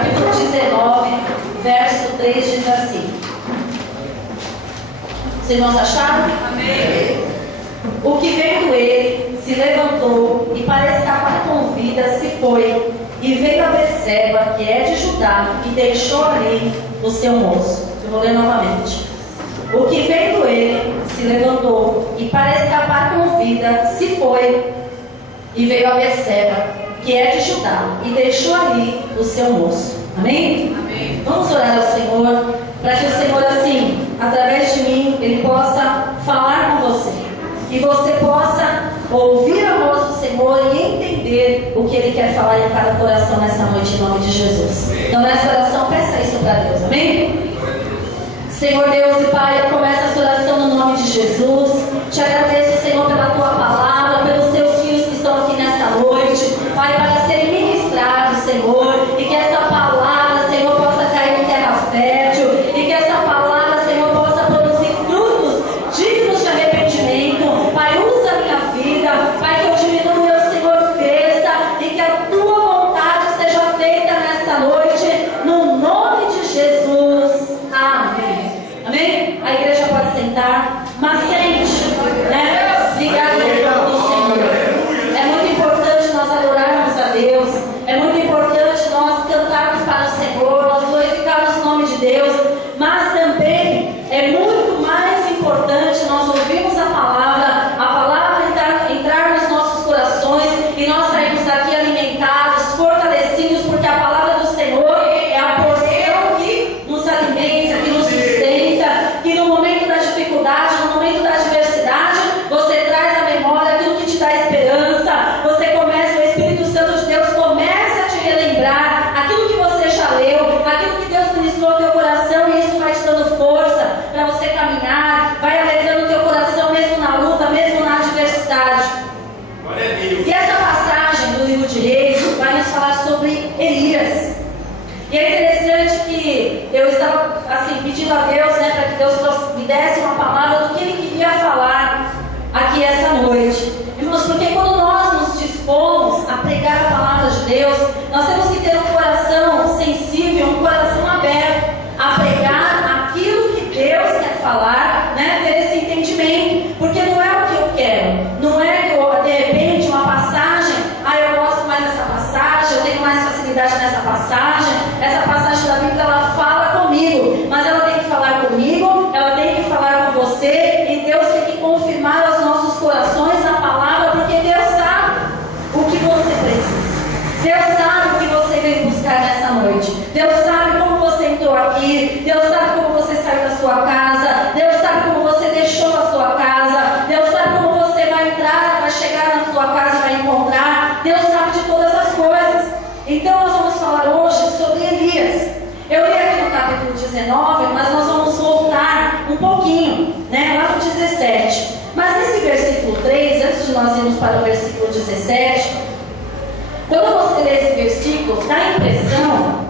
capítulo 19, verso 3 diz assim. Os irmãos acharam? Amém. O que vendo ele, se levantou e para escapar com vida se foi e veio a Berseba, que é de Judá, e deixou ali o seu moço. Eu vou ler novamente. O que vendo ele, se levantou e para escapar com vida se foi e veio a Berseba, que é de Judá, e deixou ali o seu moço. Amém? Amém. Vamos orar ao Senhor, para que o Senhor, assim, através de mim, Ele possa falar com você. E você possa ouvir a voz do Senhor e entender o que Ele quer falar em cada coração nessa noite, em nome de Jesus. Então, nessa oração, peça isso para Deus. Amém? Senhor Deus e Pai, eu começo essa oração no nome de Jesus. Te agradeço, Senhor, pela Tua palavra, pelos Teus filhos que estão aqui nesta noite. Pai, para serem ministrados, Senhor, e que essa palavra, Senhor, possa cair em terra fértil, e que essa palavra, Senhor, possa produzir frutos dignos de arrependimento. Pai, usa a minha vida, Pai, que eu diminua e o Senhor cresça, e que a Tua vontade seja feita nesta noite, no nome de Jesus. Amém. Amém? A igreja pode sentar, mas sente, né? Ligado no nome do Senhor. É muito importante nós adorarmos a Deus. É muito importante nós cantarmos para o Senhor, nós glorificarmos o nome de Deus. Mas também é muito mais importante nós ouvirmos a palavra entrar nos nossos corações e nós sairmos daqui alimentados, fortalecidos, porque a palavra do Senhor é a porção que nos alimenta, que nos sustenta, que no momento da dificuldade, no momento da adversidade, você traz à memória aquilo que te dá esperança. Você começa, o Espírito Santo de Deus começa a te relembrar aquilo que você já leu, aquilo que Deus ministrou no teu coração, e isso vai te dando força para você caminhar, vai alegrando o teu coração mesmo na luta, mesmo na adversidade. E essa passagem do livro de Reis vai nos falar sobre Elias. E é interessante que eu estava assim pedindo a Deus, né, para que Deus me desse uma palavra do que Ele queria falar aqui essa noite. Irmãos, porque quando nós nos dispomos a pregar a palavra de Deus, nós temos que ter um coração sensível, um coração aberto a pregar aquilo que Deus quer falar, né, ter esse entendimento, porque não é o que eu quero, não é que eu, de repente, uma passagem, eu gosto mais dessa passagem, eu tenho mais facilidade nessa passagem, essa passagem da Bíblia ela fala comigo, mas ela tem que falar comigo, ela tem que falar com você, e Deus tem que confirmar aos nossos corações a palavra, porque Deus sabe o que você precisa, Deus sabe o que você veio buscar nessa noite, Deus sabe como você entrou aqui, Deus sabe como você saiu da sua casa, Deus sabe como você deixou a sua casa, Deus sabe como você vai entrar, vai chegar na sua casa e vai encontrar, Deus sabe de todas as coisas. Então nós vamos falar hoje sobre Elias. Eu li aqui no capítulo 19, mas nós vamos voltar um pouquinho, né, lá no 17. Mas nesse versículo 3, antes de nós irmos para o versículo 17, quando você lê esse versículo, dá a impressão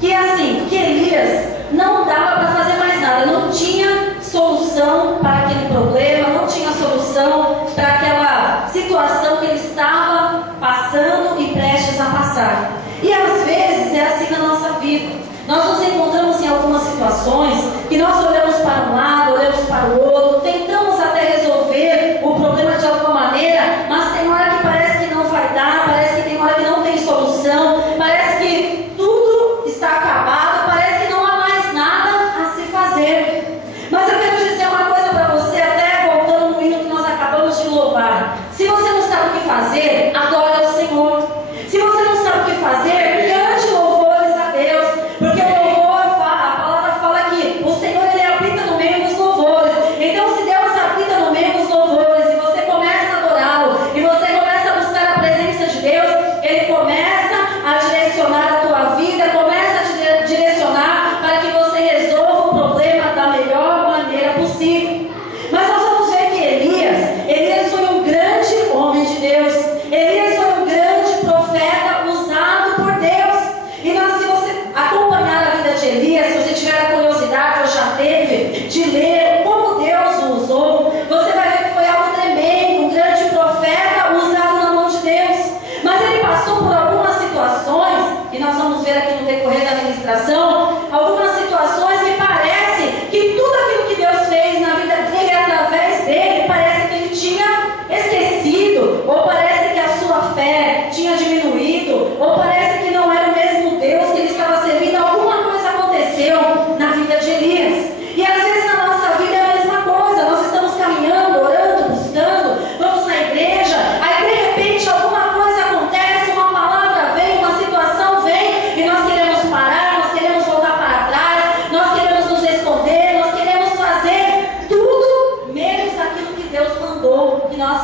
que assim, que Elias não dava para fazer mais nada, não tinha solução para aquele problema, não tinha solução para aquela situação que ele estava passando e prestes a passar. E às vezes é assim na nossa vida. Nós nos encontramos em algumas situações que nós olhamos para um lado, olhamos para o outro, tentamos até resolver o problema de alguma maneira, mas tem hora que parece que não vai dar, parece que tem hora que não tem solução, parece que tudo está acabado, parece que não há mais nada a se fazer. Mas eu quero dizer uma coisa para você, até voltando no hino que nós acabamos de louvar. Se você não sabe o que fazer, adore ao Senhor. Se você não sabe o que fazer, cante louvores a Deus, porque o louvor, a palavra fala que o Senhor ele habita no meio dos louvores. Então, se Deus habita no meio dos louvores e você começa a adorá-lo, e você começa a buscar a presença de Deus, Ele começa a direcionar a tua vida, começa a te direcionar para que você resolva o problema da melhor maneira possível. Mas nós vamos ver que Elias foi um grande homem de Deus. Elias foi um grande profeta usado por Deus. E se você acompanhar a vida de Elias, se você tiver a curiosidade, ou já teve, de ler como Deus o usou, você vai ver que foi algo tremendo, um grande profeta usado na mão de Deus. Mas ele passou por algumas situações, e nós vamos ver aqui no decorrer administração, algumas situações que parece que tudo aquilo que Deus fez na vida dele, através dele, parece que ele tinha esquecido, ou parece que a sua fé tinha diminuído, ou parece que não era o mesmo Deus que ele estava servindo. Alguma coisa aconteceu na vida de Elias. E às vezes na nossa vida é a mesma coisa. Nós estamos caminhando, orando, buscando, vamos na igreja, aí de repente alguma coisa acontece, uma palavra vem, uma situação vem, e nós queremos parar, nós queremos voltar para trás, nós queremos nos esconder, nós queremos fazer tudo menos aquilo que Deus mandou que nós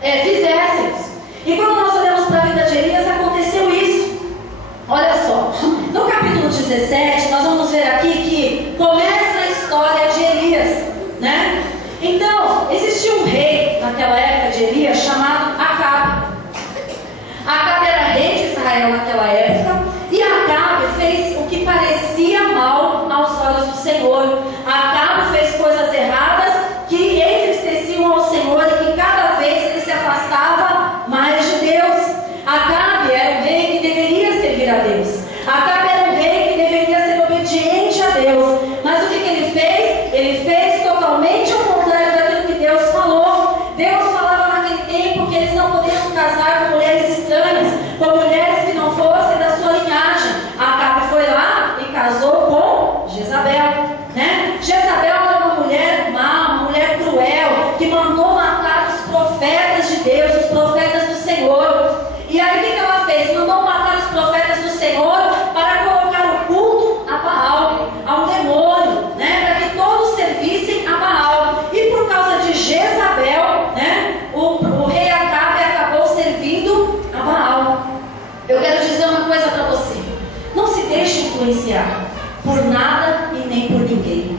fizéssemos. E quando nós olhamos para a vida de Elias, aconteceu isso. Olha só, no capítulo 17, nós vamos ver aqui que começa a história de Elias, né? Então, existia um rei naquela época de Elias chamado Acabe. Acabe era rei de Israel naquela época, e Acabe fez o que parecia mal aos olhos do Senhor. Acabe fez coisas erradas que entristeciam ao Senhor e que cada vez ele se afastava mais de Deus. Acabe era um rei que deveria servir a Deus. Acabe era um rei que deveria ser obediente a Deus. Mas o que ele fez? Ele fez totalmente ao contrário daquilo que Deus falou. Deus falava naquele tempo que eles não poderiam casar com mulheres estranhas, com mulheres que não fossem da sua linhagem. Acabe foi lá e casou com Jezabel, né? Jezabel era uma mulher má, uma mulher cruel, que mandou matar os profetas de Deus, os profetas do Senhor. E aí o que ela fez? Mandou matar os profetas do Senhor para colocar o culto a Baal, a um demônio, né? Para que todos servissem a Baal. E por causa de Jezabel, né? O rei Acabe acabou servindo a Baal. Eu quero dizer uma coisa para você: não se deixe influenciar por nada e nem por ninguém.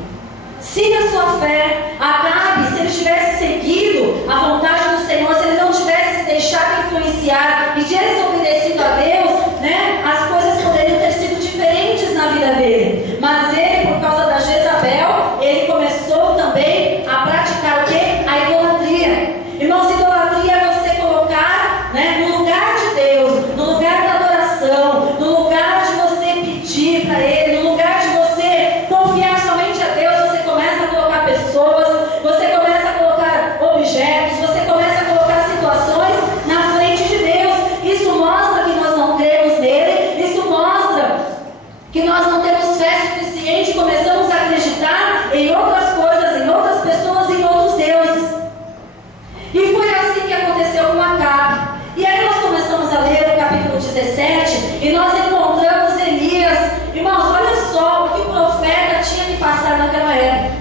Siga a sua fé. Acabe, se ele tivesse seguido a vontade do Senhor, se ele não tivesse se deixado influenciar e desobedecido a Deus, né, as coisas poderiam ter sido diferentes na vida dele. Mas ele, por causa da Jezabel, ele começou também a praticar o quê? A idolatria. Irmãos, idolatria é você colocar, né, no lugar de Deus, no lugar da adoração, no lugar de você pedir para Ele, no lugar de você confiar somente a Deus, você começa a colocar pessoas, você começa a colocar objetos, você começa a colocar situações na frente de Deus. Isso mostra que nós não cremos nele, isso mostra que nós não temos fé suficiente, começamos a acreditar em outras coisas, em outras pessoas, em outros deuses. E foi assim que aconteceu com Acabe. E aí nós começamos a ler o capítulo 17 e nós encontramos Elias. Irmãos, olha só o que o profeta tinha que passar naquela época.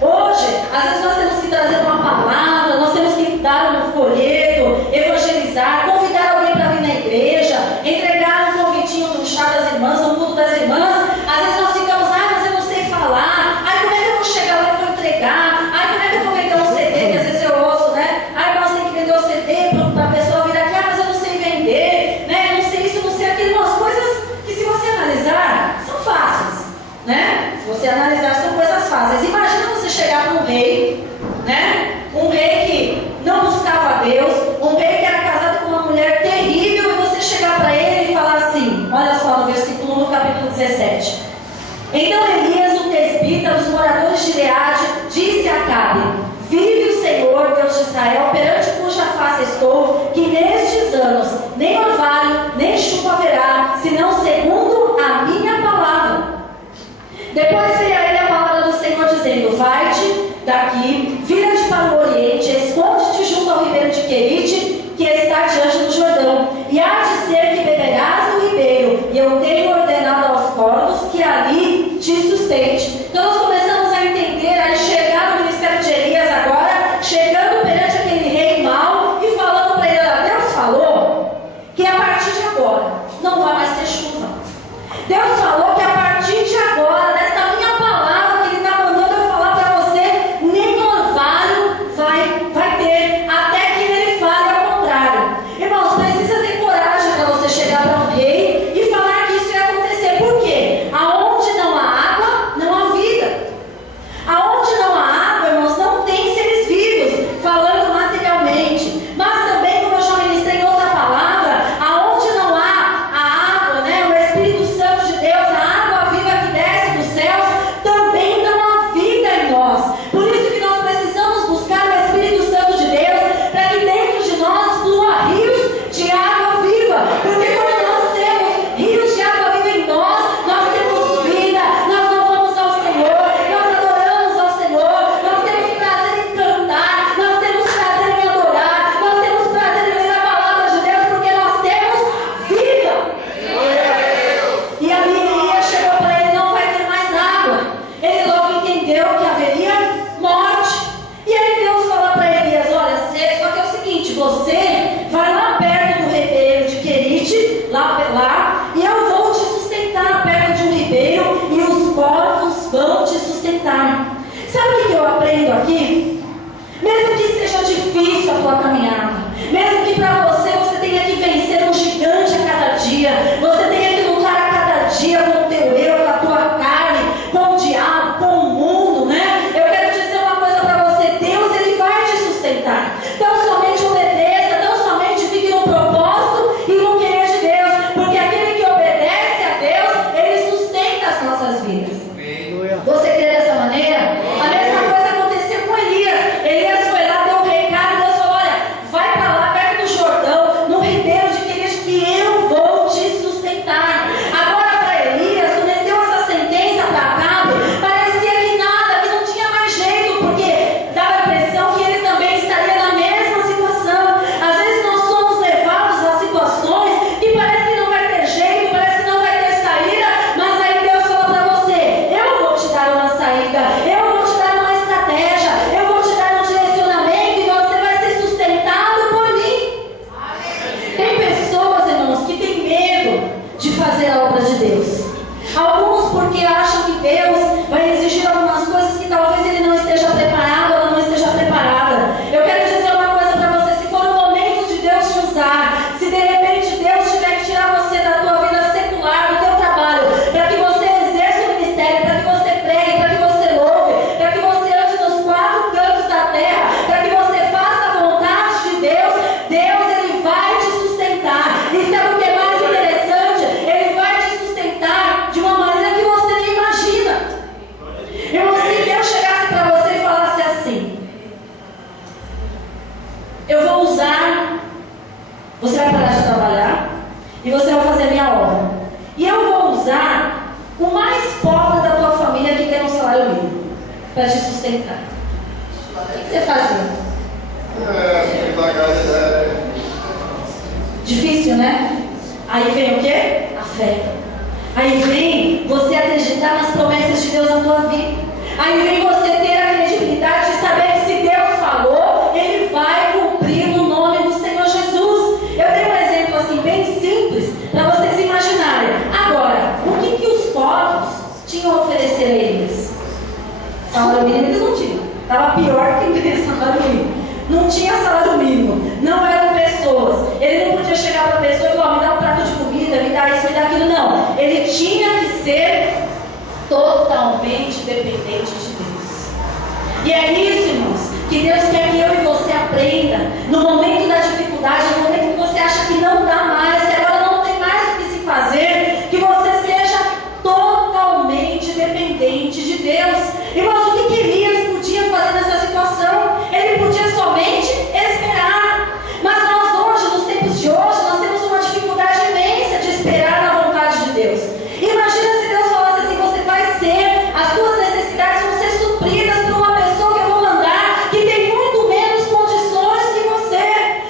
Hoje, às vezes nós temos que trazer uma palavra, nós temos que dar um folheto, evangelizar, convidar alguém para vir na igreja, entregar um convitinho no chá das irmãs, no culto das irmãs. Às vezes nós ficamos, mas eu não sei falar, como é que eu vou chegar lá e vou entregar, como é que eu vou vender um CD, que às vezes eu ouço, né? Irmãos, tem que vender o CD para a pessoa vir aqui, mas eu não sei vender, né? Eu não sei isso, eu não sei aquilo. Umas coisas que, se você analisar, são fáceis, né? Se você analisar, são coisas fáceis. Imagina você chegar para um rei, né? Um rei que não buscava Deus, um rei que era casado com uma mulher terrível, e você chegar para ele e falar assim, olha só no versículo, no capítulo 17. Então Elias, o tesbita, dos moradores de Gileade, disse a Acabe: vive o Senhor, Deus de Israel, perante cuja face estou, que nestes anos nem orvalho, nem chuva haverá, senão segundo a minha palavra. Depois veio a ele a palavra do Senhor, dizendo: vai-te daqui, vira-te para o oriente, esconde-te junto ao ribeiro de Querite, que está diante do Jordão, e há de ser que beberás do ribeiro, e eu tenho ordenado aos corvos que ali te sustente. Então nós começamos a entender, a enxergar o ministério de Elias agora, chegando perante aquele rei mau e falando para ele: Deus falou que a partir de agora não vai mais ter chuva. Deus falou que a partir de agora, dessa minha palavra que Ele está mandando eu falar para você, nem a tua caminhada. Mesmo que para você tenha que vencer um gigante a cada dia, você tenha que lutar a cada dia com o teu eu, com a tua carne, com o diabo, com o mundo, né? Eu quero dizer uma coisa para você: Deus, Ele vai te sustentar. Tão somente obedeça, tão somente fique no propósito e no querer de Deus, porque aquele que obedece a Deus, Ele sustenta as nossas vidas. Você crê dessa maneira? A mesma coisa aconteceu com Elias. Elias foi lá, deu um recado, e Deus falou: olha, vai para lá, perto do Jordão, no ribeiro de Queres, que eu vou te sustentar. Agora, para Elias, quando ele deu essa sentença para Acabe, parecia que nada, que não tinha mais jeito, porque dava a impressão que ele também estaria na mesma situação. Às vezes nós somos levados a situações que parece que não vai ter jeito, parece que não vai ter saída, mas aí Deus fala para você: eu vou te dar uma saída, eu vou te dar uma estratégia, eu vou te dar um direcionamento e você vai ser sustentado por mim. Tem pessoas, irmãos, que têm medo de fazer a obra de Deus. Alguns porque acham que Deus vai exigir algumas coisas que talvez ele não esteja preparado, ela não esteja preparada. Eu quero dizer uma coisa para você: se for o momento de Deus te usar, se de repente Deus tiver que tirar você da tua vida secular, do teu trabalho, para que você exerça o ministério, para que você pregue, para que você louve, para que você ande nos quatro cantos da terra, para que você faça a vontade de Deus, Deus, Ele vai te sustentar. E sabe o que é mais interessante? Ele vai te sustentar de uma maneira que você nem imagina. Irmão, se Deus chegasse para você e falasse assim: eu vou usar, você vai parar de trabalhar e você vai fazer a minha obra, e eu vou usar o mais pobre da tua família que tem um salário mínimo para te sustentar. O que você fazia? Difícil, né? Aí vem o quê? A fé. Aí vem você acreditar nas promessas de Deus na tua vida. Aí vem você ter a credibilidade de saber que se Deus falou, Ele vai cumprir no nome do Senhor Jesus. Eu tenho um exemplo assim bem simples para vocês imaginarem. Agora, o que os povos tinham a oferecer a eles? Salário mínimo eles não tinham. Estava pior que mesmo salário mínimo. Não tinha salário mínimo, não eram pessoas. Ele não podia chegar para a pessoa e falar: me dá um prato de comida, me dá isso, me dá aquilo. Não, ele tinha que ser totalmente dependente de Deus. E é isso, irmãos, que Deus quer que eu e você aprenda. No momento da dificuldade, no momento que você acha que não dá mais, que agora não tem mais o que se fazer, que você seja totalmente dependente de Deus. Irmãos, o que Elias podia fazer nessa situação? Ele podia somente esperar. Mas nós hoje, nos tempos de hoje, nós temos uma dificuldade imensa de esperar na vontade de Deus. Imagina se Deus falasse assim: você vai ser, as suas necessidades vão ser supridas por uma pessoa que eu vou mandar, que tem muito menos condições que você.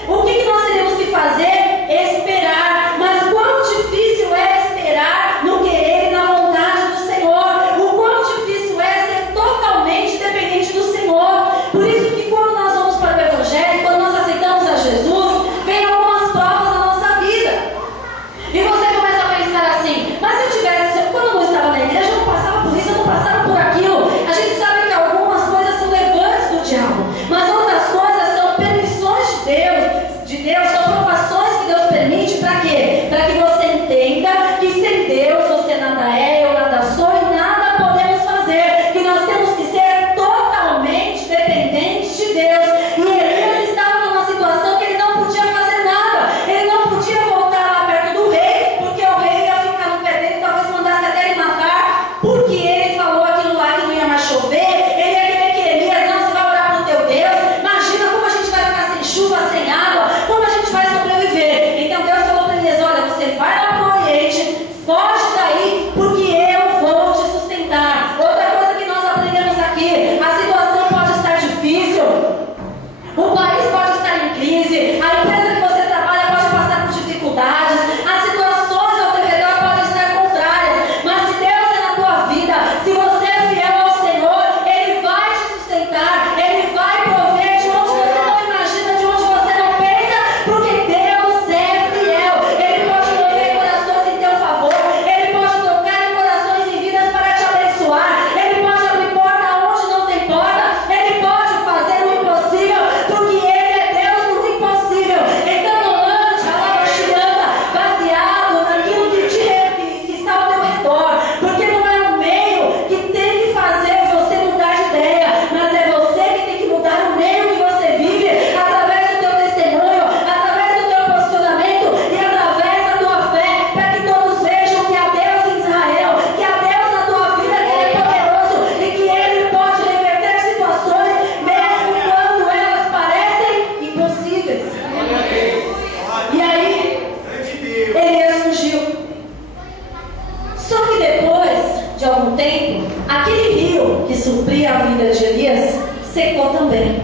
a vida de Elias secou também.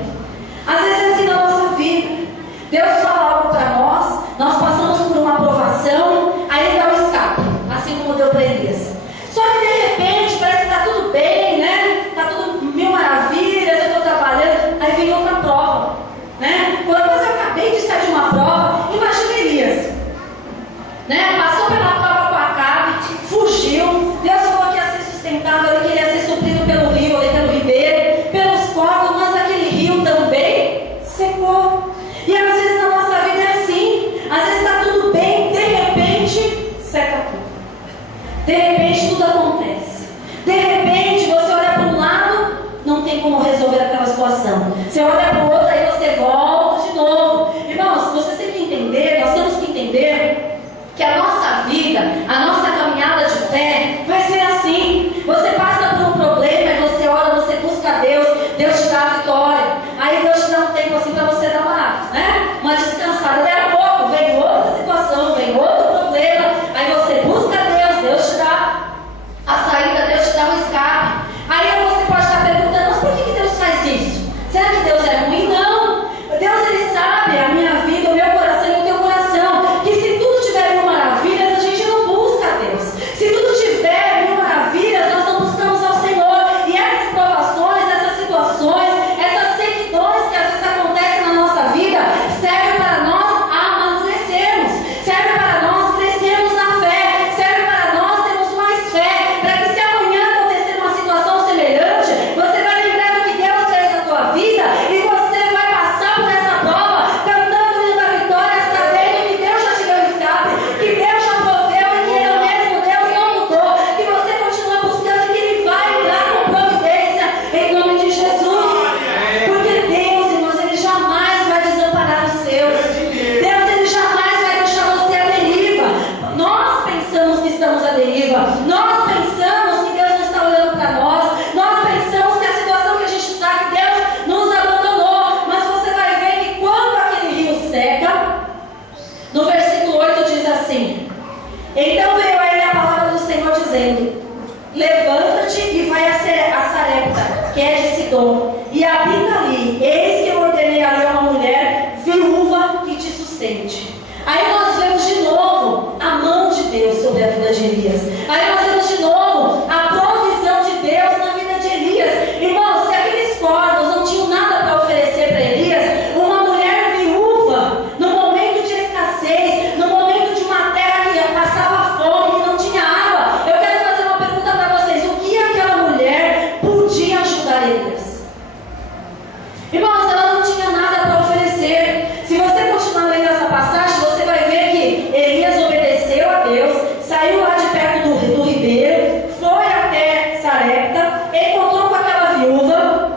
Às vezes é assim na nossa vida. Deus fala algo para nós, nós passamos por uma aprovação, aí Ele dá um escape, assim como deu para Elias. Só que de repente parece que está tudo bem, né? Está tudo mil maravilhas, eu estou trabalhando, aí vem outra prova, né? Quando eu acabei de sair de uma prova, imagina Elias, né? Passou pela prova com Acabe, fugiu, Deus falou que ia ser sustentável, que ele ia ser suprido pelo rio, ali pelo ribeiro, pelos corvos, mas aquele rio também secou. E às vezes na nossa vida é assim, às vezes está tudo bem, de repente seca tudo. De repente tudo acontece. De repente você olha para um lado, não tem como resolver aquela situação. Você olha para o outro, aí você volta de novo. Irmãos, vocês têm que entender, nós temos que entender que a nossa vida, a nossa caminhada de fé vai ser assim. Você passa por um problema, e você ora, você busca Deus, Deus te dá a vitória. Aí Deus te dá um tempo assim para você dar uma descansada. Daí a pouco vem outra situação, vem outro problema. Aí você busca Deus, Deus te dá a saída, Deus te dá um escape. Aí você pode estar perguntando, mas por que Deus faz isso? Será que Deus é ruim? Não. Deus, Ele sabe a minha vida, o meu coração e o teu coração. Que se tudo tiver mil maravilhas, a gente não busca a Deus. Se tudo tiver mil maravilhas, nós não buscamos ao Senhor. E essas provações, essas situações, essas sequidões que às vezes acontecem na nossa vida, serve para nós amadurecermos, serve para nós crescermos na fé, serve para nós termos mais fé, para que se amanhã acontecer uma situação semelhante, você vai lembrar do que Deus fez na tua vida e você vai passar por essa prova cantando o hino da vitória, sabendo que Deus já te deu escape, que Deus já proveu e que Ele é o mesmo Deus, não mudou, que você continua buscando e que Ele vai entrar com providência em nome de Jesus. Porque Deus, irmãos, Ele jamais vai desamparar os seus. Deus, Ele jamais vai deixar você à deriva. Nós pensamos que estamos à deriva. Nós pensamos que Deus não está olhando para nós. Nós pensamos que a situação que a gente está, que Deus nos abandonou. Mas você vai ver que quando aquele rio seca, no versículo 8 diz assim: então veio a ele a palavra do Senhor dizendo: levanta-te e vai a Sarepta, que é de Sidom, e habita ali. Eis que eu ordenei ali a uma mulher viúva que te sustente. Aí nós vemos de novo a mão de Deus sobre a vida de Elias. Aí nós vemos de novo a provisão de Deus na vida de Elias. Irmãos, se aqueles corvos não tinham nada para oferecer para Elias, uma mulher viúva, no momento de escassez, no momento de uma terra que passava fome, que não tinha água, eu quero fazer uma pergunta para vocês: o que aquela mulher podia ajudar Elias? Irmãos, ela não tinha nada para oferecer. Se você continuar lendo essa passagem, você vai ver que Elias obedeceu a Deus, saiu lá de perto do ribeiro, foi até Sarepta, encontrou com aquela viúva.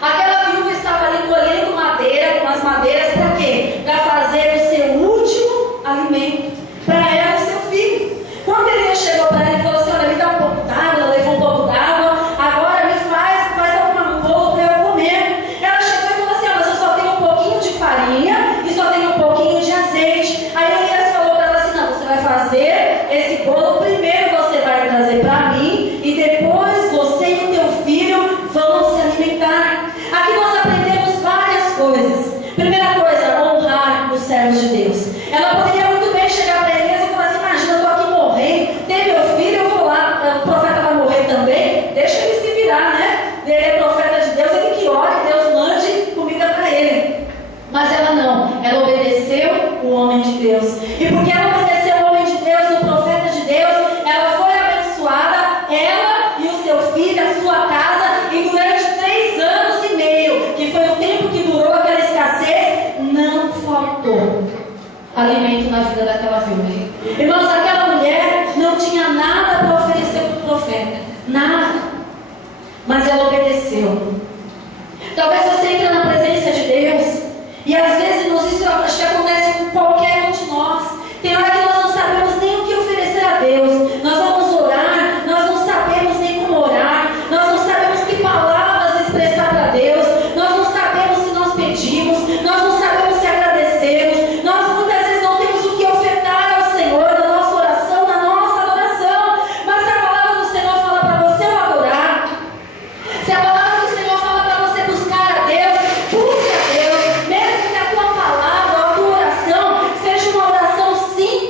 Aquela viúva estava ali colhendo madeira, com as madeiras, para quê? Para fazer o seu último alimento, para ela e seu filho. Quando Elias chegou para ela e falou assim: olha, me dá um pouco d'água, ela levou um pouco d'água, agora me faz um bolo para eu comer. Ela chegou e falou assim: mas eu só tenho um pouquinho de farinha e só tenho um pouquinho de azeite. Aí Elias falou para ela assim: não, você vai fazer esse bolo, primeiro você vai trazer para mim e depois você e o teu filho vão se alimentar. Aqui nós aprendemos várias coisas. Primeira coisa, honrar os servos de Deus. Ela poderia muito bem chegar para Elias e falar assim: imagina, eu estou aqui morrendo, tem meu filho, eu vou lá, o profeta vai morrer também, deixa ele se virar, né? Ele é profeta de Deus, ele que ora e Deus mande comida para ele. Mas ela não, ela obedeceu o homem de Deus. E porque ela obedeceu o homem de Deus, o profeta de Deus, ela foi abençoada, ela e o seu filho, a sua casa, e durante 3 anos e meio, que foi o tempo que durou aquela escassez, não faltou alimento na vida daquela viúva. Irmãos, aquela mulher não tinha nada para oferecer para o profeta, nada, mas ela obedeceu. Talvez você entre na presença de Deus e às vezes isso acho que acontece com qualquer um de nós. Tem hora que nós não sabemos nem o que oferecer a Deus. Nós vamos orar, nós não sabemos nem como orar, nós não sabemos que palavras expressar para Deus, nós não sabemos se nós pedimos, nós não sabemos se agradecemos, nós muitas vezes não temos o que ofertar ao Senhor na nossa oração, na nossa adoração. Mas se a palavra do Senhor fala para você adorar, se a palavra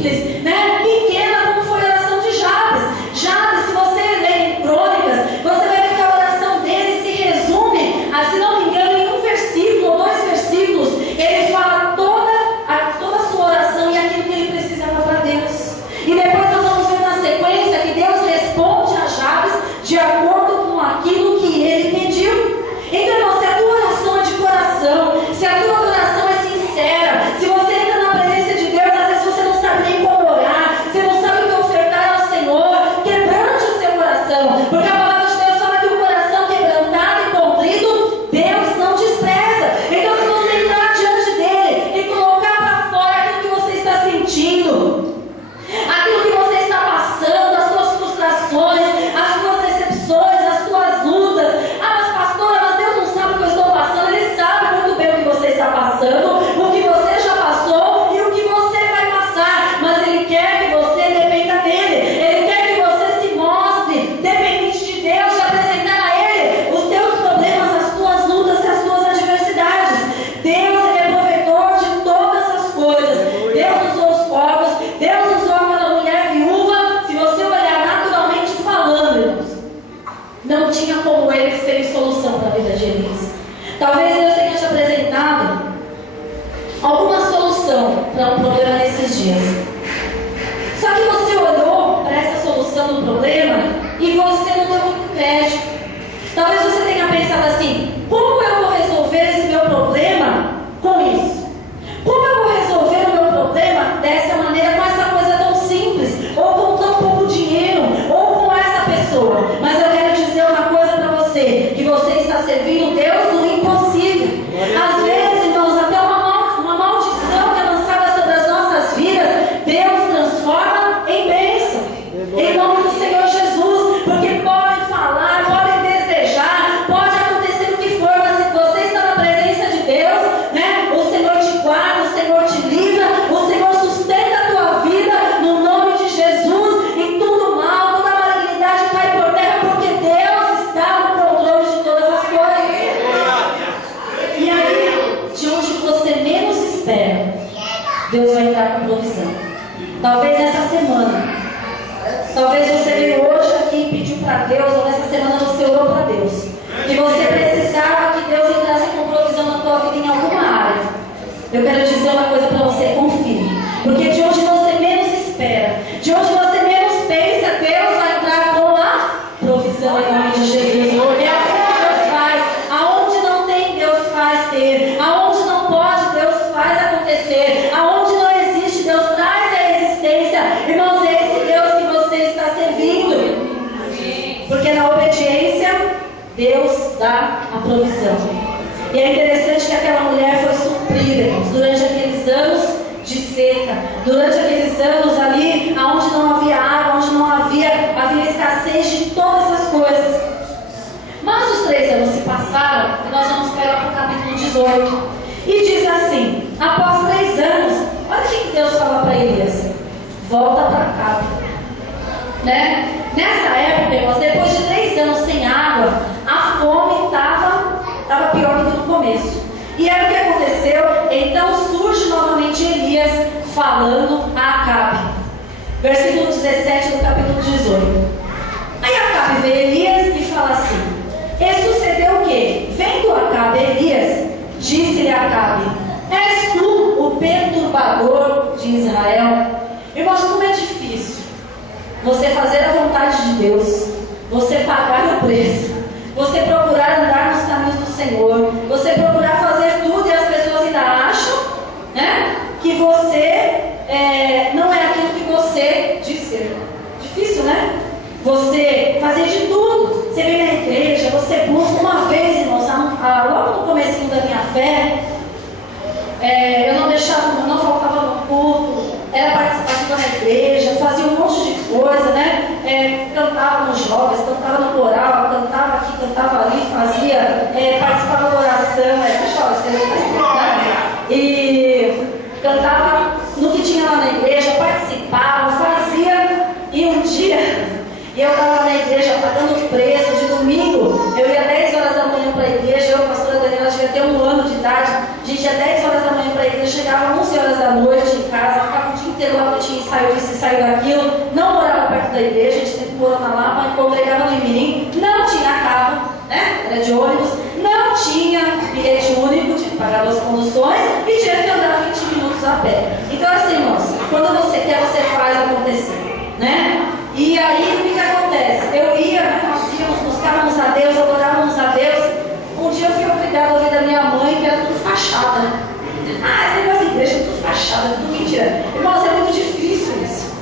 simples, né? Pequena, como foi a oração de Jabes. Jabes, se você ler em Crônicas, você vai ver que a oração dele se resume, se não me engano, em um versículo ou 2 versículos. Ele fala toda a sua oração e aquilo que ele precisava para Deus. E depois nós vamos ver na sequência que Deus responde a Jabes de acordo com aquilo que ele pediu. Então, irmão, se a tua oração é de coração, se a tua oração é sincera, se você entra na presença de Deus, às vezes você não sabe nem como orar, você não sabe o que ofertar ao Senhor, quebrante o seu coração, porque a palavra de Deus fala que o coração quebrantado e contrito, Deus não despreza. Então, se você entrar diante dele e colocar para fora aquilo que você está sentindo, aquilo que você está passando, as suas frustrações, as suas decepções, as suas lutas. Ah, mas pastora, mas Deus não sabe o que eu estou passando. Ele sabe muito bem o que você está passando, o que você já passou e o que você vai passar. Mas Ele quer que você dependa dEle. Ele quer que você se mostre dependente de Deus, de apresentar a Ele os teus problemas, as tuas lutas e as tuas adversidades. Deus, Ele é provedor de todas as coisas. Deus usou os povos, Deus usou aquela mulher viúva. Se você olhar naturalmente falando, irmãos, não tinha como ele ser solução para a vida de Elias. Talvez Deus tenha te apresentado alguma solução para um problema nesses dias. Só que você olhou para essa solução do problema e você não deu muito crédito. Talvez você tenha pensado assim: como eu vou resolver esse meu problema com isso? Como eu vou resolver o meu problema dessa maneira, com essa coisa tão simples, ou com tão pouco dinheiro, ou com essa pessoa? Mas eu quero dizer uma coisa para você, que você está servindo Deus no impossível. Às vezes, irmãos, até uma maldição que é lançada sobre as nossas vidas, Deus transforma em bênção, em nome do Senhor Jesus. Porque podem falar, podem desejar, pode acontecer o que for, mas se você está na presença de Deus, né, o Senhor te guarda, o Senhor te livra, o Senhor sustenta a tua vida no nome de Jesus. E tudo mal, toda malignidade cai por terra, porque Deus está no controle de todas as coisas. E aí, de onde você menos espera, Deus vai entrar com provisão. Talvez essa semana, talvez você veio hoje aqui e pediu para Deus, ou nessa semana você orou para Deus, que você precisava que Deus entrasse com provisão na tua vida em alguma área. Eu quero dizer uma coisa para você: confie, porque de onde você menos espera, de onde você menos pensa, Deus vai entrar com a provisão em nome de Jesus. É assim que Deus faz. Aonde não tem, Deus faz ter. Aonde não pode, Deus faz acontecer. Aonde não existe, Deus traz a existência. Irmãos, é esse Deus que você está servindo, porque na obediência Deus dá a provisão. E é interessante que aquela mulher foi suprida, irmãos, durante aqueles anos de seca, durante aqueles anos ali, onde não havia água, onde não havia escassez de todas as coisas. Mas os 3 anos se passaram e nós vamos para o capítulo 18. E diz assim: após 3 anos, olha o que Deus fala para Elias: volta para cá. Né? Nessa época, irmãos, depois de 3 anos sem água, a fome estava pior do que no começo. E aí o que aconteceu? Então surge novamente Elias falando a Acabe. Versículo 17 do capítulo 18. Aí Acabe vê Elias e fala assim: e sucedeu o quê? Vendo Acabe Elias, disse-lhe Acabe: és tu o perturbador de Israel? Irmãos, como é difícil você fazer a vontade de Deus, você pagar o preço, você procurar andar nos caminhos do Senhor, você procurar fazer tudo e as pessoas ainda acham, né, que você não é aquilo que você diz ser. Difícil, né? Você fazer de tudo. Você vem na igreja, você busca. Uma vez, irmãos, logo no comecinho da minha fé, eu não faltava no culto, era participativa na igreja, fazia um monte de coisa, né? Cantava nos jovens, cantava no coral, cantava aqui, cantava ali, participava da oração, e cantava no que tinha lá na igreja, participava, fazia. E um dia eu estava na igreja pagando preço de domingo, eu ia 10 horas da manhã para a igreja, eu, a pastora Daniela, devia ter 1 ano de idade, a gente ia 10 horas da manhã para a igreja, chegava 11 horas da noite em casa, ficava o dia inteiro lá que tinha ensaio disso, ensaio daquilo, não morava perto da igreja, a gente sempre morou na Lapa, congregava no Imirim, não tinha carro, né? Era de ônibus, não tinha bilhete único, tinha que pagar 2 conduções e tinha que andar 20 minutos a pé. Então assim, irmãos, quando você quer, você faz acontecer, né? E aí o que acontece? Eu ia, nós íamos, buscávamos a Deus, adorávamos a Deus. Um dia eu fui obrigada a ouvir da minha mãe que era tudo fachada. Esse negócio de igreja é tudo fachada, tudo mentira. Irmãos, é muito difícil isso.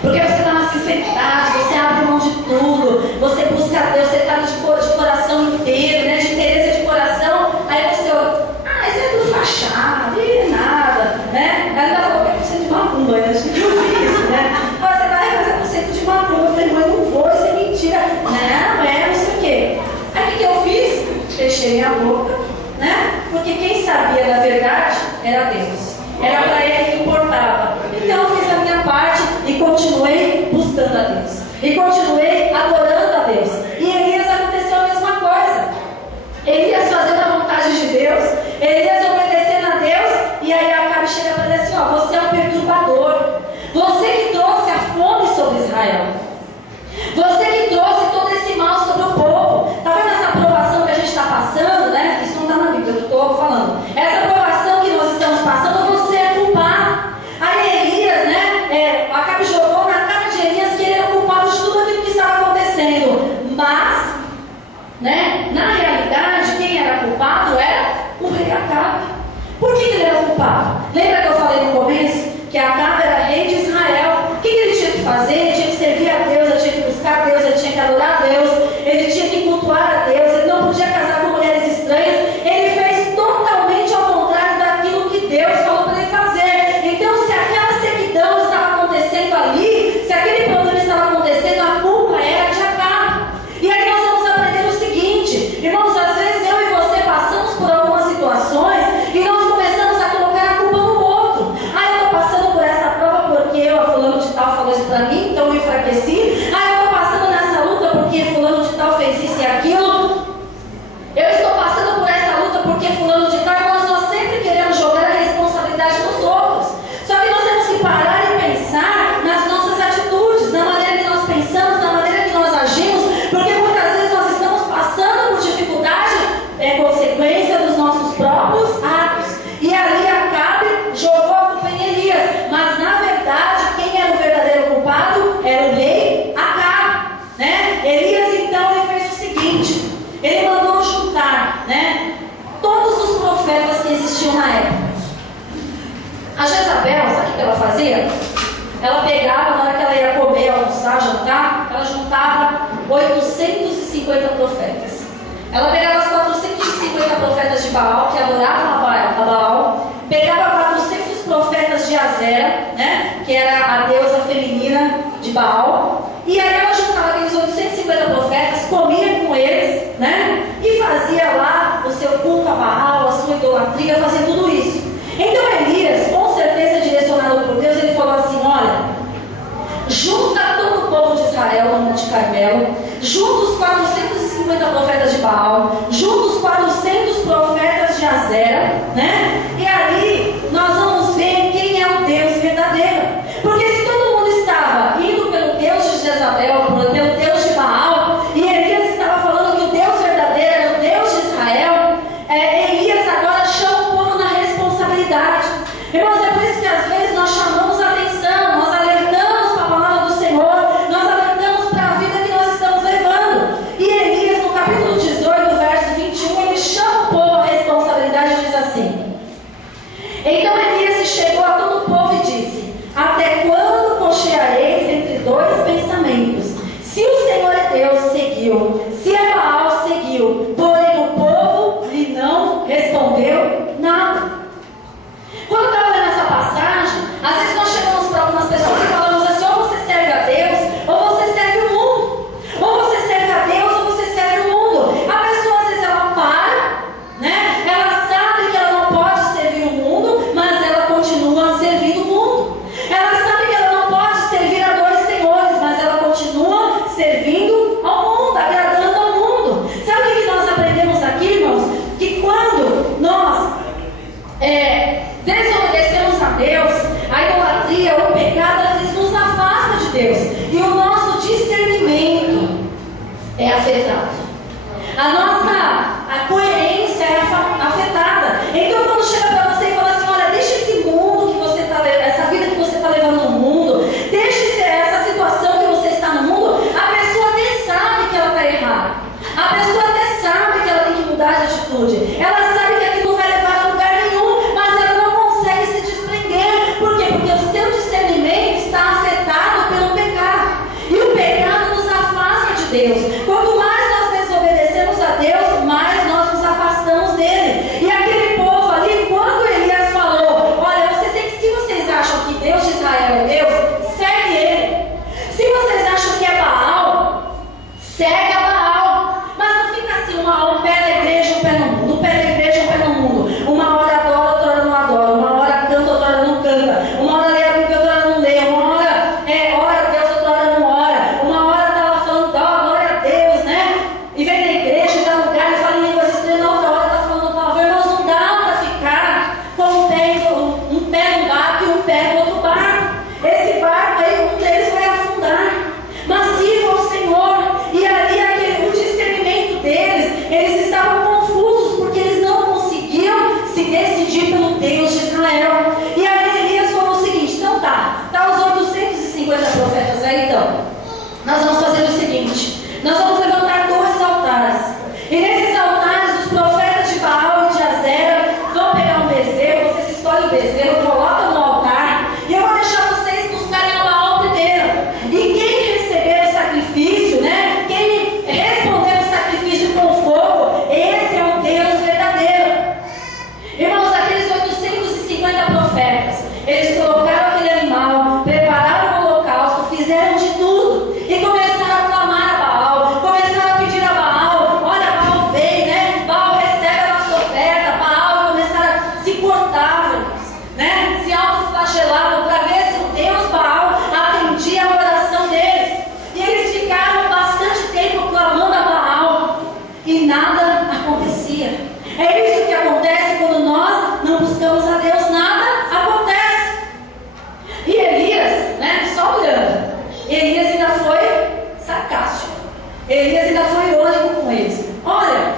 Porque você está na sinceridade, você abre mão de tudo, você busca a Deus, você está de coração inteiro, né? De interesse de coração. Aí você olha, isso é tudo fachada, e nada, né? Aí ela falou, eu preciso de macumba, né? Acho que eu fiz isso, né? Você vai fazer conceito de macumba. Eu falei, mãe, não vou, isso é mentira. Não sei o quê. Aí o que eu fiz? Fechei minha boca, né? Porque quem sabia da verdade era Deus. Era para Ele que importava. Então eu fiz a minha parte e continuei buscando a Deus. E continuei adorando a Deus. E Elias aconteceu a mesma coisa. Elias fazendo a vontade de Deus, Elias obedecendo a Deus, e aí Acabe chega para ele assim, você é um perturbador. Você que trouxe a fome sobre Israel. Você que trouxe todo esse mal sobre o povo. Está vendo essa aprovação que a gente está passando, né? Isso não está na Bíblia, eu estou falando. Essa aprovação que nós estamos passando, você é culpado. Aí Elias, né? Acabe jogou na cara de Elias que ele era culpado de tudo aquilo que estava acontecendo. Mas, né? Na realidade, quem era culpado era o rei Acabe. Por que ele era culpado? Lembra que eu falei no começo que Acabe era rei de Israel? O que ele tinha que fazer? Ele tinha que servir a Deus, ele tinha que buscar a Deus, ele tinha que adorar a Deus, ele tinha que cultuar a Deus, ele não podia casar com mulheres estranhas. Ele fez totalmente ao contrário daquilo que Deus falou para ele fazer. Então, se aquela sequidão estava acontecendo ali, se aquele problema estava acontecendo, a culpa era de Acabe. E aí nós vamos aprender o seguinte, irmãos, às vezes eu e você passamos por algumas situações e nós começamos a colocar a culpa no outro. Eu estou passando por essa prova porque a fulano de tal falou isso para mim, então eu me enfraqueci. Eu estou passando nessa luta porque fulano de tal fez isso e aquilo. Eu estou passando por essa luta porque fulano de tal. Nós sempre queremos jogar a responsabilidade nos outros. Só que nós temos que parar e pensar nas nossas atitudes, na maneira que nós pensamos, na maneira que nós agimos, porque muitas vezes nós estamos passando por dificuldade, consequência dos nossos próprios atos. E ali Acabe jogou a culpa em Elias, mas na verdade quem era o verdadeiro culpado era o rei Acabe, né? Elias então ele fez o seguinte, ele mandou juntar, né, todos os profetas que existiam na época. A Jezabel, sabe o que ela fazia? Ela pegava, na hora que ela ia comer, almoçar, jantar, ela juntava 850 profetas. Ela pegava os 450 profetas de Baal, que adoravam a Baal, pegava 400 profetas de Azera, né, que era a deusa feminina de Baal, e aí ela juntava aqueles 850 profetas, comia com eles, né, e fazia lá o seu culto a Baal, a sua idolatria, fazia tudo isso. Então Elias, com certeza direcionado por Deus, ele falou assim, olha, junta todo o povo de Israel no Monte Carmelo, junta os 450 profetas de Baal, junta os 400 profetas de Azera, né? E ali nós vamos ver quem é o Deus verdadeiro. Porque se todo mundo estava indo pelo Deus de Jezabel, pelo Deus de Baal, e Elias estava falando que o Deus verdadeiro era o Deus de Israel, Elias agora chama o povo na responsabilidade. Irmãos, é por isso que às vezes nós chamamos a atenção, nós alertamos para a palavra do Senhor, nós alertamos para a vida que nós estamos levando. E Elias, no capítulo 18, verso 21, ele chama o povo à responsabilidade e diz assim: então Elias chegou a todo o povo e disse: até quando Deus. E o nosso discernimento é afetado. A coerência é afetada. Então, quando chega para você e fala assim: olha, deixa esse mundo que você está levando, essa vida que você está levando no mundo, deixa essa situação que você está no mundo, a pessoa até sabe que ela está errada. A pessoa até sabe que ela tem que mudar de atitude. Ela sabe que aquilo não vai levar a lugar nenhum, mas ela não consegue se desprender. Por quê? Porque o seu discernimento está afetado pelo pecado. E o pecado nos afasta de Deus. Quanto mais nós desobedecemos a Deus, mais nós nos afastamos dele. E aquele povo ali, quando Elias falou: olha, se vocês acham que Deus de Israel é Deus, segue ele. Se vocês acham que é Baal, segue a Baal. Mas não fica assim, um pé na igreja, um pé no mundo, um pé na igreja, um pé no mundo. Uma hora adora, outra hora não adora. Uma hora canta, outra hora não canta. Uma hora lê a Bíblia, outra hora não lê. Uma hora ora a Deus, outra hora não ora. Uma hora está lá falando, glória a Deus, né? E vem na igreja, dá lugar e fala em línguas estranhas. Na outra hora está falando palavra. Irmãos, não dá para ficar com um pé no barco e um pé no outro barco. Esse barco aí, um deles vai afundar. Mas sirva ao Senhor. E ali, o discernimento deles, eles estavam confusos, porque eles não conseguiam se decidir pelo Deus de Israel. E aí Elias falou o seguinte: então tá os 850 profetas aí, então nós vamos fazer o seguinte: nós vamos levantar 2 altares, e nesses altares os profetas de Baal e de Azera vão pegar um bezerro, vocês escolhem o bezerro, colocam no altar, e eu vou deixar vocês buscarem a Baal primeiro. E quem receber o sacrifício, né? Quem responder o sacrifício com fogo, esse é o Deus verdadeiro. Irmãos, aqueles 850 profetas, eles colocaram aquele animal, prepararam o holocausto, fizeram de tudo e começaram a clamar a Baal, começaram a pedir a Baal: olha, Baal vem, né? Baal recebe a nossa oferta. Baal, começaram a se cortar, né? Se autoflagelavam para ver se o Deus Baal atendia a oração deles. E eles ficaram bastante tempo clamando a Baal e nada acontecia. É isso que acontece quando nós não buscamos a Deus, nada acontece. E Elias, né, só olhando, Elias ainda foi sarcástico. Elias ainda foi irônico com eles. Olha,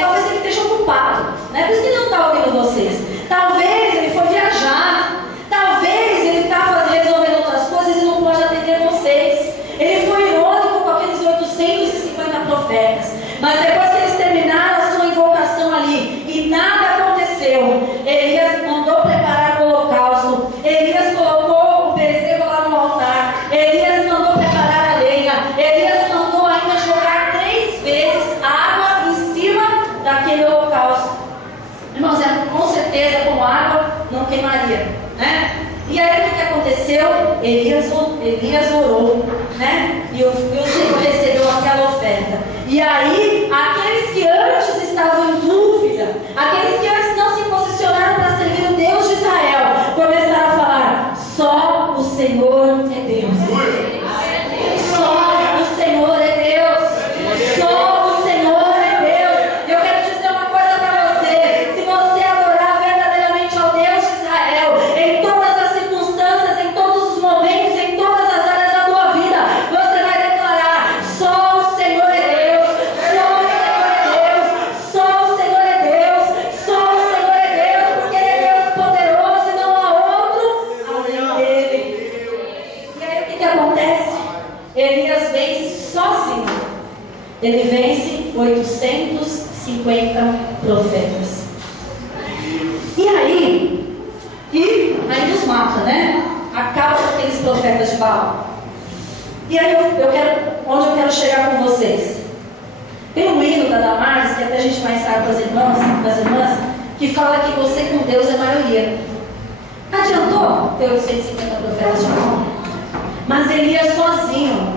talvez ele esteja ocupado, né? Por isso que ele não está ouvindo vocês. Talvez ele foi viajar. Talvez ele está resolvendo outras coisas e não pode atender vocês. Ele foi irônico com aqueles 850 profetas. Mas depois que eles terminaram a sua invocação ali e nada aconteceu, Elias mandou preparar o holocausto. Elias colocou o bezerro lá no altar. Elias mandou preparar a lenha. Elias mandou ainda jogar 3 vezes água em cima daquele holocausto. Irmãos, com certeza com água não queimaria, né? E aí o que aconteceu? Elias orou, né? E o Senhor recebeu aquela oferta. E aí, aqueles que antes estavam em dúvida, aqueles que antes não se posicionaram para servir o Deus de Israel, começaram a falar: só o Senhor é Deus. Só o Senhor é Deus. Só o Senhor é Deus. Eu quero dizer uma coisa para você: se você adorar verdadeiramente ao Deus de Israel, em todas as circunstâncias, em todos os momentos, em todas as áreas da tua vida, você vai declarar: só o Senhor é Deus. Só o Senhor é Deus. Só o Senhor é Deus. Só o Senhor é Deus, porque Ele é Deus poderoso e não há outro além dele. E aí o que acontece? Elias vence sozinho. Ele vence 850 profetas. E aí nos mata, né? Acaba com aqueles profetas de Baal. E aí onde eu quero chegar com vocês? Tem um hino da Damares, que até a gente vai ensinar para as irmãs, que fala que você com Deus é maioria. Adiantou ter 850 profetas de Baal? Mas Elias sozinho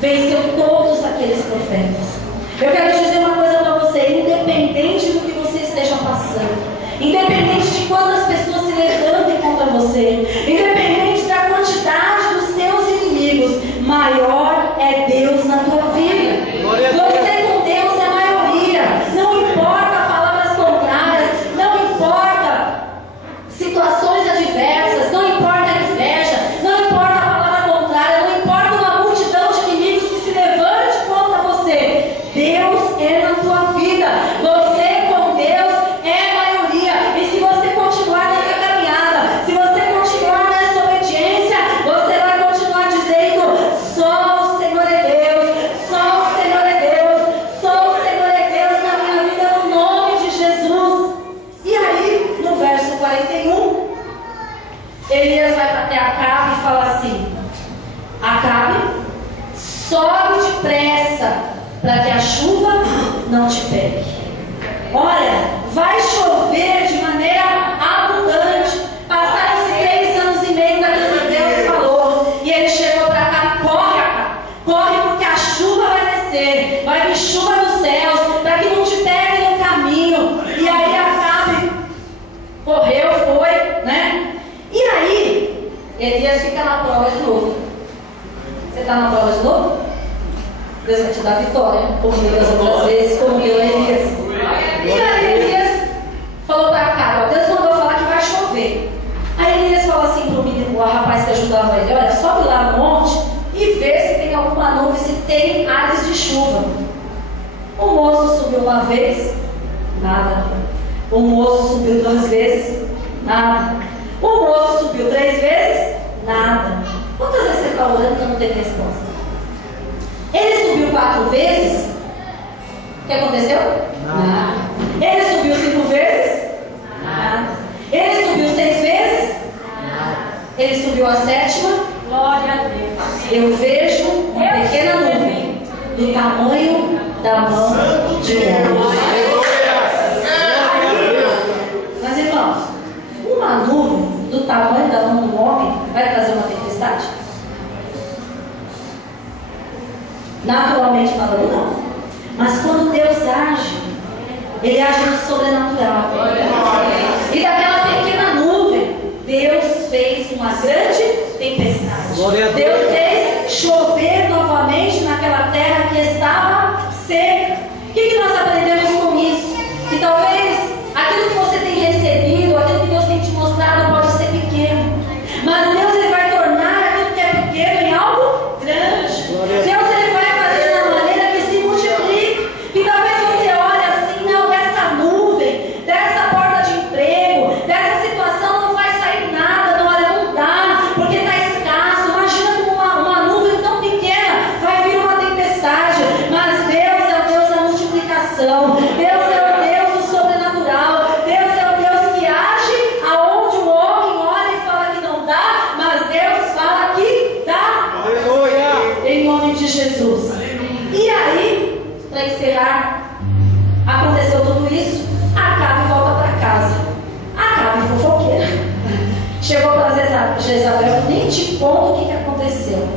venceu todos aqueles profetas. Eu quero dizer uma coisa para você: independente do que você esteja passando, independente de quantas pessoas se levantem contra você, independente da quantidade dos seus inimigos, maior é Deus na tua vida. Você com Deus é maioria. Não importa palavras contrárias, não importa situações adversas, não importa a inveja, não importa a palavra contrária, não importa fala assim: Acabe, sobe depressa, para que a chuva não te pegue. Olha, vai chover de maneira abundante. Passaram-se 3 anos e meio daquilo que Deus falou. E ele chegou para cá: corre, porque a chuva vai descer. Vai vir chuva dos céus, para que não te pegue no caminho. E aí Acabe correu, foi, né? E aí, Elias fica na prova de novo. Você está na prova de novo? Deus vai te dar vitória, como deu das outras vezes, como deu a Elias. E aí Elias falou para Acabe: Deus mandou falar que vai chover. Aí Elias falou assim para o menino, o rapaz que ajudava ele: olha, sobe lá no monte e vê se tem alguma nuvem, se tem áreas de chuva. O moço subiu uma vez, nada. O moço subiu 2 vezes, nada. O moço subiu 3 vezes, nada. Quantas vezes você está orando e não teve resposta? Ele subiu 4 vezes. O que aconteceu? Nada. Ele subiu 5 vezes? Nada. Ele subiu 6 vezes? Nada. Ele subiu a 7ª? Glória a Deus. Eu vejo uma pequena nuvem do tamanho da mão de um homem. Mas irmãos, uma nuvem do tamanho da mão do homem vai trazer uma tempestade? Naturalmente falando, não. Mas quando Deus age, Ele age no sobrenatural. E daquela pequena nuvem, Deus fez uma grande tempestade. Deus fez chover novamente naquela terra que estava seca. O que nós aprendemos com isso? Que talvez aquilo que você tem recebido, aquilo que Deus tem te mostrado pode ser pequeno, mas Deus ele vai tornar aquilo que é pequeno em algo grande. Deus ele vai fazer de uma maneira que se multiplique. Que talvez você olhe assim: não, dessa nuvem, dessa porta de emprego, dessa situação não vai sair nada. Não, olha, não dá, porque está escasso. Imagina como uma nuvem tão pequena vai vir uma tempestade. Mas Deus é o Deus da multiplicação. Deus é o Deus do sobrenatural. Deus é o Deus que age aonde o homem olha e fala que não dá, mas Deus fala que dá. Aleluia. Em nome de Jesus. E aí, para encerrar, aconteceu tudo isso. Acabe volta para casa. Acabe fofoqueira. Chegou para Jezabel: nem te conto o que aconteceu.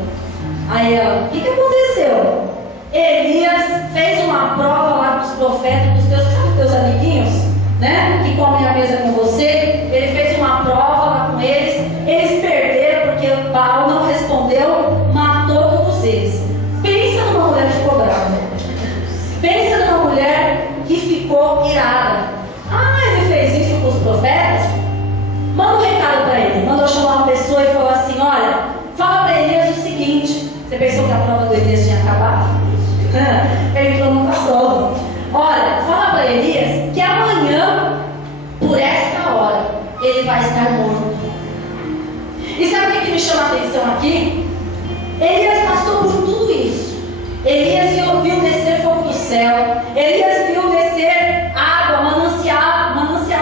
Aí ela: o que aconteceu? Elias fez uma prova lá com os profetas, dos teus amiguinhos, né? Que comem a mesa com você. Ele fez uma prova lá com eles. Eles perderam porque Baal não respondeu, matou todos eles. Pensa numa mulher que ficou brava. Pensa numa mulher que ficou irada. Ah, ele fez isso com os profetas? Manda um recado para ele. Mandou chamar uma pessoa e falou assim: olha, fala para Elias o seguinte. Você pensou que a prova do Elias tinha acabado? Ele entrou numa prova. Olha, fala para Elias que amanhã, por esta hora, ele vai estar morto. E sabe o que me chama a atenção aqui? Elias passou por tudo isso. Elias viu descer fogo do céu. Elias viu descer água, manancial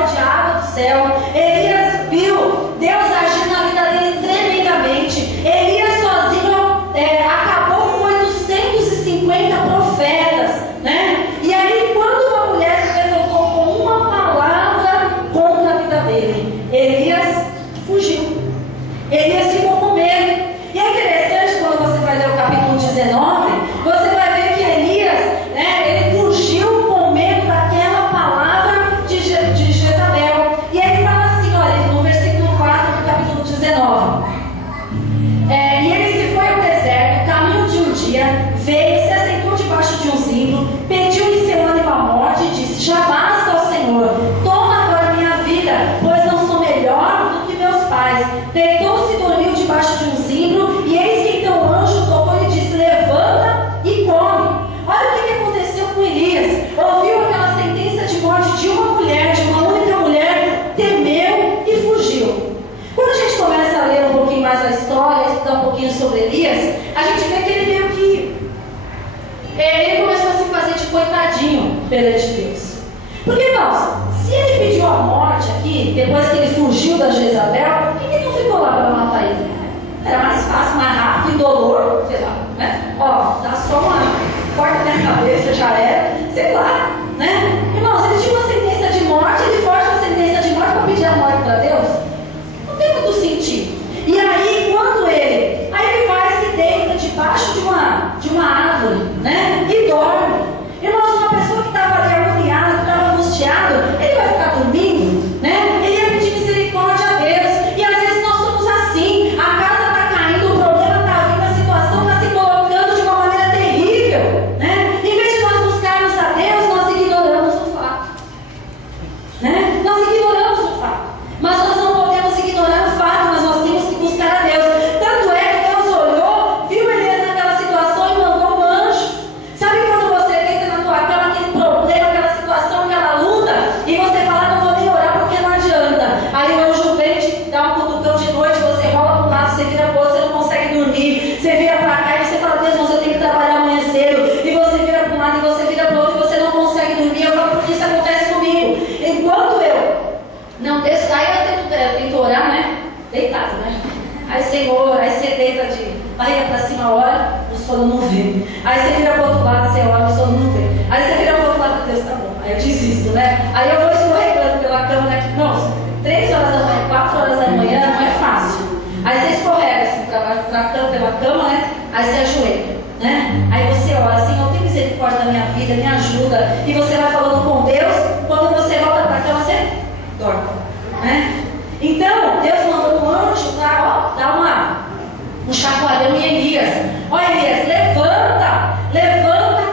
de água do céu. Elias viu Deus agir na vida dele tremendamente. Elias sozinho acabou com 850 profetas, né? E aí, quando uma mulher se levantou com uma palavra contra a vida dele, Elias fugiu. Elias ficou com medo. E é interessante quando você vai ler o capítulo 19, você vai ver que Elias, né, ele fugiu com medo daquela palavra de Jezabel. E ele fala assim, olha, no versículo 4 do capítulo 19. E ele se foi ao deserto, caminho de um dia, veio, se assentou debaixo de um zimbro, pediu em seu ânimo a morte e disse: já basta, ó Senhor, toma agora minha vida, pois não sou melhor do que meus pais. Deitou-se e dormiu debaixo de um zimbro, e eis que então o anjo tocou e disse: levanta e come. Olha o que aconteceu com Elias. Ouviu aquela sentença de morte de uma mulher, de uma única mulher, temeu e fugiu. Quando a gente começa a ler um pouquinho mais a história, estudar um pouquinho sobre Elias, a gente vê que ele meio que ele começou a se fazer de coitadinho perante Deus. Porque, irmãos, se ele pediu a morte aqui, depois que ele fugiu da Jezabel, por que ele não ficou lá para matar ele? Era mais fácil, mais rápido, indolor, sei lá, né? Ó, dá só uma corta minha cabeça, já era, sei lá, né? Irmãos, ele tinha uma sentença de morte, ele forja uma sentença de morte para pedir a morte para Deus? Não tem muito sentido. E aí, quando ele vai se deita debaixo de uma árvore, né? E dorme. Irmãos, uma pessoa que estava ali agoniada, que estava angustiado, ele vai ficar dormindo, né? Ele ia pedir misericórdia a Deus. E às vezes nós somos assim. A casa está caindo, o problema está vindo, a situação está se colocando de uma maneira terrível, né? Em vez de nós buscarmos a Deus, nós ignoramos o fato, né? Nós ignoramos o fato. Mas nós não podemos ignorar o fato, mas nós temos que buscar a Deus. Tanto é que Deus olhou, viu Elias naquela situação e mandou um anjo. Sabe quando você deita na tua cama, aquele problema, aquela situação, aquela luta, e você fala, não vou nem orar porque não adianta. Aí o anjo vem te dá um cutucão de noite, você rola para um lado, você vira para o outro, você não consegue dormir. Você vira para cá e você fala, Deus, mas eu tenho que trabalhar amanhã cedo. E você vira para um lado e você vira para o outro e você não consegue dormir. Eu falo, porque isso acontece comigo. Enquanto eu não desço, aí eu tento orar, né? Deitado, né? Aí Senhor, aí você deita de barriga para cima, ora, o sono não vem. Aí você vira para o outro lado, você ora, o sono não vem. Aí você vira para o outro lado, Deus, tá bom. Aí eu desisto, né? Aí eu vou escorregando pela cama, né? Nossa, 3 horas da manhã, 4 horas da manhã, não é fácil. Aí você escorrega assim, pela cama, né? Aí você ajoelha, né? Aí você ora, Senhor, tem misericórdia da minha vida, me ajuda. E você vai falando com Deus, quando você volta para a cama, você dorme, né? Então, Deus mandou um anjo para dar um chacoalhão em Elias. Ó Elias, levanta,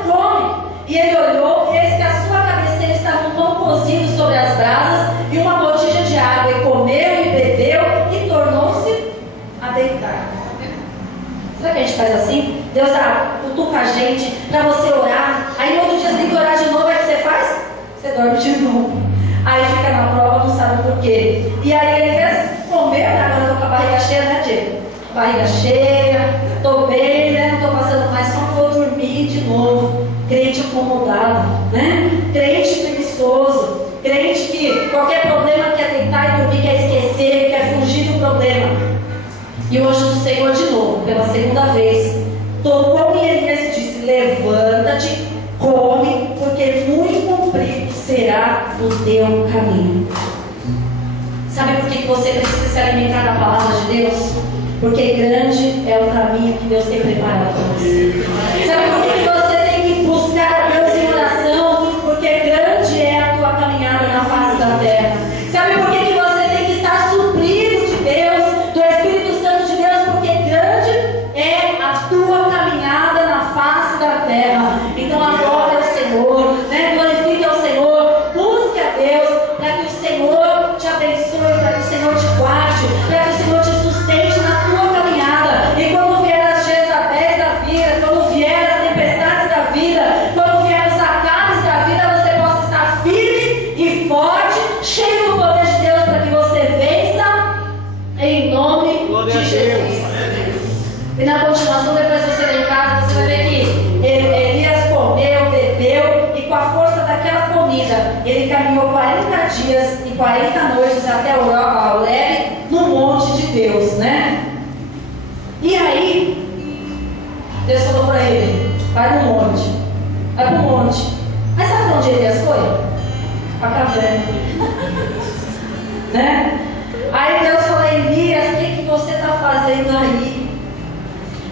come. E ele olhou, e eis que a sua cabeceira estava um pão cozido sobre as brasas e uma botija de água. E comeu e bebeu e tornou-se a deitar. Será que a gente faz assim? Deus cutuca a gente para você orar. Aí no outro dia você tem que orar de novo. Aí o que você faz? Você dorme de novo. Aí fica na prova, não sabe por quê. E aí ele comeu, agora eu tô com a barriga cheia, né, Diego? Barriga cheia, tô bem, né? Não tô passando mais, só vou dormir de novo. Crente acomodado, né? Crente preguiçoso. Crente que qualquer problema quer deitar e dormir, quer esquecer, quer fugir do problema. E o anjo do Senhor de novo, pela segunda vez, tocou em Elias e disse, levanta-te, come, porque muito comprido será o teu caminho. Sabe por que você precisa se alimentar da palavra de Deus? Porque grande é o caminho que Deus tem preparado para você. Sabe por que você tem que buscar a Deus em oração? Porque grande é a tua caminhada na face da terra. Sabe por que você tem que estar suprido de Deus, do Espírito Santo de Deus? Porque grande é a tua caminhada na face da terra. Então adora o Senhor, né? Glorifique ao Senhor, busque a Deus, para que o Senhor te abençoe, para que o Senhor te guarde, para que o Senhor te sustente na tua caminhada. E quando vier as Jezabéis da vida, quando vier as tempestades da vida, quando vier os acalos da vida, você possa estar firme e forte, cheio do poder de Deus, para que você vença em nome de Jesus. E na continuação, depois você vem em casa, você vai ver que Elias comeu, bebeu, e com a força daquela comida, ele caminhou 40 dias e 40 noites até Horebe, no monte de Deus, né? E aí, Deus falou para ele, vai no monte, vai pro monte. Mas sabe para onde Elias foi? Para a caverna. Né? Aí Deus falou, Elias, o que você está fazendo aí?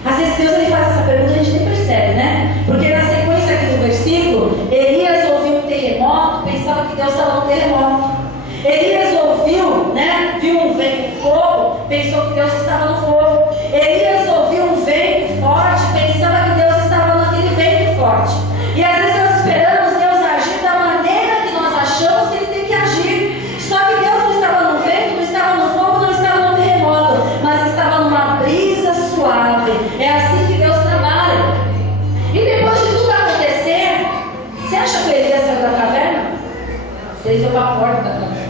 Às vezes Deus ele faz essa pergunta e a gente nem percebe, né? Porque na sequência aqui do versículo, Elias ouviu um terremoto, pensava que Deus estava no terremoto. Elias ouviu, né? Viu um vento fogo, pensou que Deus estava no fogo. Elias ouviu um vento forte, pensava que Deus estava naquele vento forte. E às vezes nós esperamos Deus agir da maneira que nós achamos que Ele tem que agir. Só que Deus não estava no vento, não estava no fogo, não estava no terremoto, mas estava numa brisa suave. É assim que Deus trabalha. E depois de tudo acontecer, você acha que Elias saiu da caverna? Ele foi para a porta da caverna,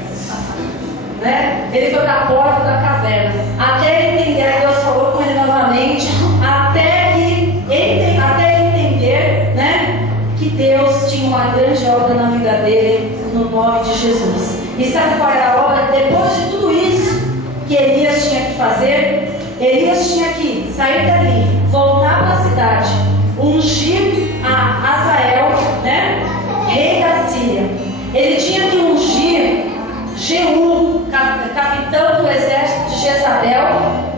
né? Ele foi para a porta da caverna, até ele entender. Deus falou com ele novamente, até ele entender, né, que Deus tinha uma grande obra na vida dele, no nome de Jesus. E sabe qual era a obra? Depois de tudo isso que Elias tinha que fazer, Elias tinha que sair dali, voltar para a cidade, ungir a Azael, né, rei da Síria. Ele tinha que ungir Jeú, capitão do exército de Jezabel,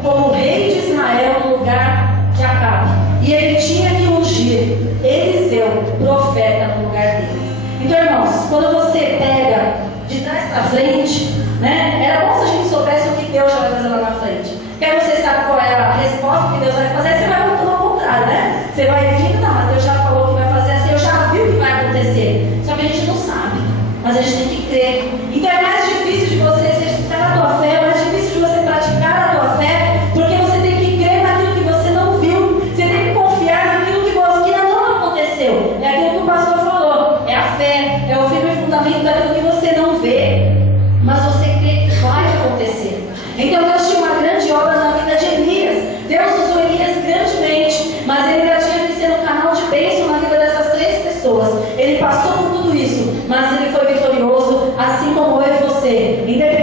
como rei de Israel no lugar de Acabe. E ele tinha que ungir Eliseu, profeta, no lugar dele. Então, irmãos, quando você pega de trás para frente, né, era bom se a gente soubesse o que Deus já vai fazer lá na frente. Porque aí você sabe qual é a resposta que Deus vai fazer, você vai voltando ao contrário, né? Você vai vindo, não, mas Deus já falou que vai fazer assim, eu já vi o que vai acontecer. Só que a gente não sabe, mas a gente tem que crer. Então é mais difícil de você exercitar a tua fé, é mais difícil de você praticar a tua fé, porque você tem que crer naquilo que você não viu, você tem que confiar naquilo que ainda não aconteceu. É aquilo que o pastor falou, é a fé, é o firme fundamento daquilo que você não vê, mas você crê que vai acontecer. Então Deus tinha uma grande obra na vida de Elias. Deus usou Elias grandemente, mas ele ainda tinha que ser um canal de bênção na vida dessas 3 pessoas. Ele passou por tudo isso, mas ele foi vitorioso, assim como eu e você. Independente